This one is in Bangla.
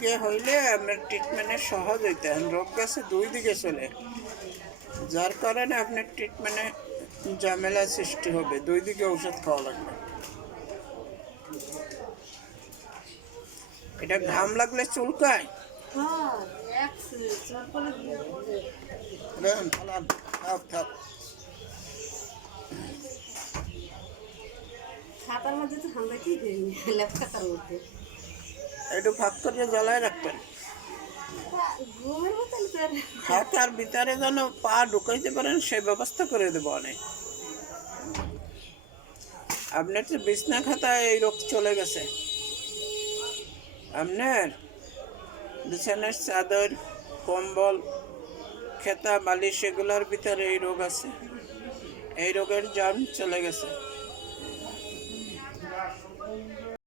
দিকে হইলে আপনার ট্রিটমেন্টে সহজ হইতে রোগ গেছে দুই দিকে চলে, যার কারণে আপনার ট্রিটমেন্টে ঝামেলা সৃষ্টি হবে, দুই দিকে ঔষধ খাওয়া লাগবে। এটা ঘাম লাগলে চুলকায়। খাতার মধ্যে তো ঠান্ডা কি দেয়নি, ল্যাপ খাতার মধ্যে একটু ফাঁক করে জ্বালায় রাখবেন, ঘুমের মতন করে খাতার ভিতরে যেন পা ঢুকাইতে পারেন সেই ব্যবস্থা করে দেবো অনেক। আপনার তো বিছনা খাতায় এই রোগ চলে গেছে, আপনার বিছানার চাদর কম্বল খেতা বালিশ এগুলোর ভিতরে এই রোগ আছে, এই রোগের জার্ম চলে গেছে।